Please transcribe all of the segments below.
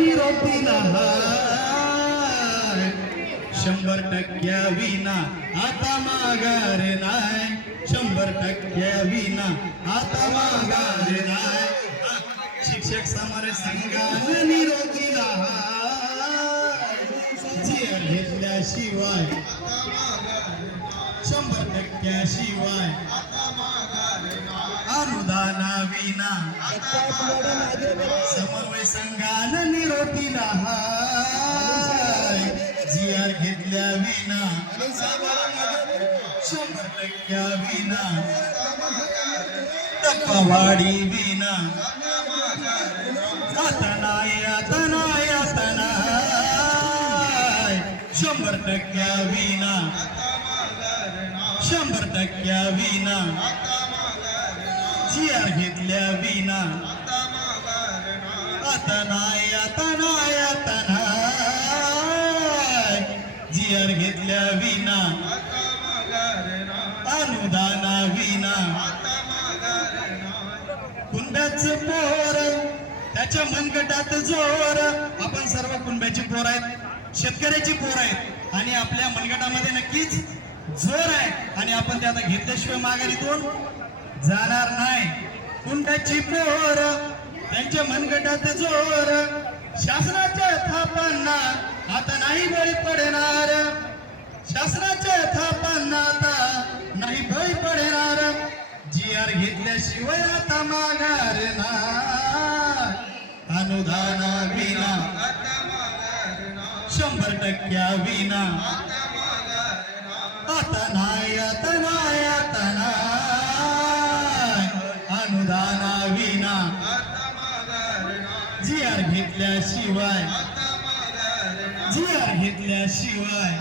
निरोपीला हाय. शंभर टक्क्या विना आता माघार नाय शंभर टक्क्या विना आता माघार नाय हा, शिक्षक समोर संघान निरोपीला हाय. घेतल्याशिवाय शंभर टक्क्याशिवाय अनुदाना विना समन्वय संघान निरोपीला हाय। जिआर घेतल्या विना। शंभर टक्क्या विना। विना। आता नाही आता नाही आता नाही। शंभर टक्क्या विना। शंभर टक्क्या विना। जिआर घेतल्या विना. आता नाही आता नाही आता नाही. घेतल्या विना. अनुदाना विना. कुंड्याच पोर त्याच्या मनगटात जोर. आपण सर्व कुंड्याची पोर आहेत शेतकऱ्याची पोर आहेत. आणि आपल्या मनगटामध्ये नक्कीच जोर आहे. आणि आपण ते आता घेतल्याशिवाय माघारीतून जाणार नाही. कुंड्याची पोर त्यांच्या मनगटात जोर. शासनाच्या थापांना आता नाही बळी पडणार. शासनाच्या थापांना आता नाही बळी पडणार. जी आर घेतल्याशिवाय आता माघार नाही अनुदाना विना शंभर टक्क्या विना. आता ना जी आर घेतल्याशिवाय जी आर घेतल्याशिवाय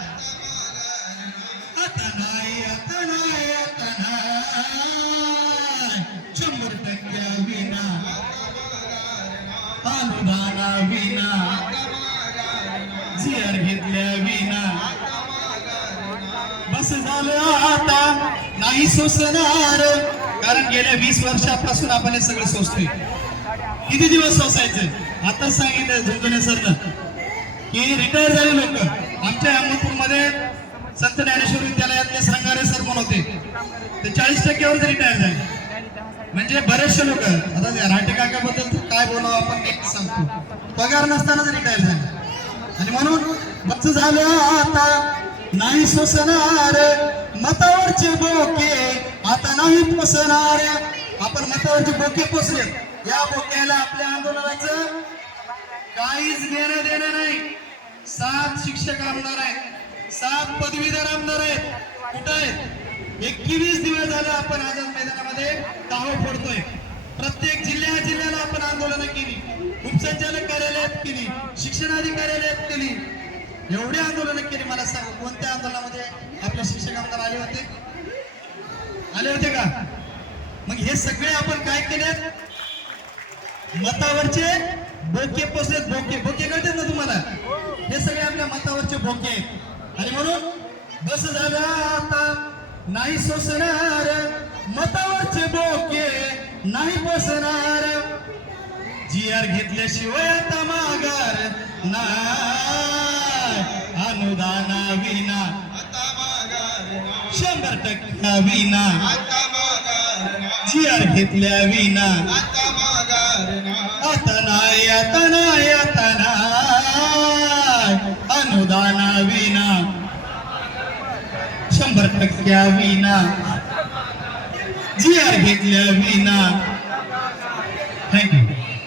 आता नाही आता नाही आता नाही. शंभर टक्क्या विना अनुदाना विना जी आर घेतल्या विना. बस झालं आता नाही सोसणार. कारण गेल्या वीस वर्षापासून आपण हे सगळं सोसतोय. किती दिवस सोसायचं आता सांगितलं झुंजणे सरनं. की रिटायर झाले लोक. आमच्या अहमदपूरमध्ये संत ज्ञानेश्वर विद्यालयातले श्रंगारे सर पण होते. ते चाळीस टक्क्यावर रिटायर झाले. म्हणजे बरेचसे लोक. आता राठी राटे काकाबद्दल काय बोलावं आपण नीट सांगतो. पगार नसतानाच रिटायर झाले. आणि म्हणून बच झालं आता. नाही सोसणार. मतावरचे बोके आता नाही पोसणार. आपण मतावरचे बोके पोसले या बोक्याला आपल्या आंदोलनाचं काहीच घेणं देणं नाही. सात शिक्षक आमदार आहेत. सात पदवीधर आमदार आहेत. कुठं आहेत? एकवीस दिवस झालं आपण आझाद मैदानामध्ये टाहो फोडतोय. प्रत्येक जिल्ह्या जिल्ह्याला आपण आंदोलनं केली. उपसंचालक कार्यालयात केली. शिक्षणाधिकार्यालयात केली. एवढी आंदोलनं केली मला सांग कोणत्या आंदोलनामध्ये आपले शिक्षक आमदार आले होते? आले होते का? मग हे सगळे आपण काय केले मतावरचे बोके पोचलेत बोके. बोके कळतात ना तुम्हाला? हे सगळे आपल्या मतावरचे बोके आणि म्हणून बस झालं आता. नाही सोसणार. मतावरचे बोके नाही पोसणार. जी आर घेतल्याशिवाय आता माघार नाही. अनुदाना विना. शंभर टक्का विना. जी आर घेतल्या विना. नाही आता अनुदाना विना. शंभर टक्क्या विना. जी आर घेतल्या विना. थँक्यू